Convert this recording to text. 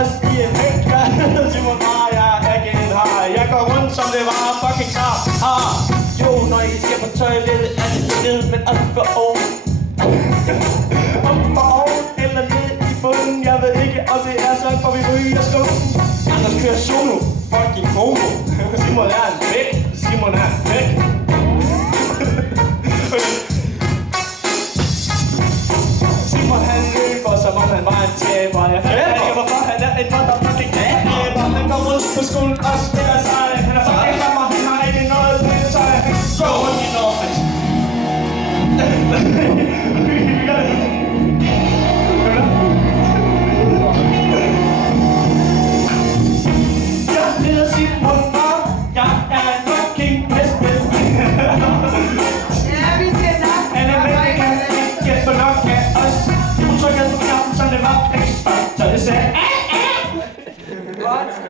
os i en hæk. Jeg hedder Simon Rar, jeg er igen her. Jeg går rundt som det var fucking klar. Jo, når I skal på toilettet, er det ned, men op for oven. Op for oven eller ned i bunden. Jeg ved ikke, om det er sådan, for vi ryger skubben. Anders kører solo, fucking homo. Simon er en væk, Simon er en væk. Simon han løber, som om han var en taber. Jeg fatter ikke, hvorfor han er en motherfucking taber. Han går rundt på skolen og spiller sig. Han er fucking rammer, han har ikke noget på det tøj. Han går rundt i Norge.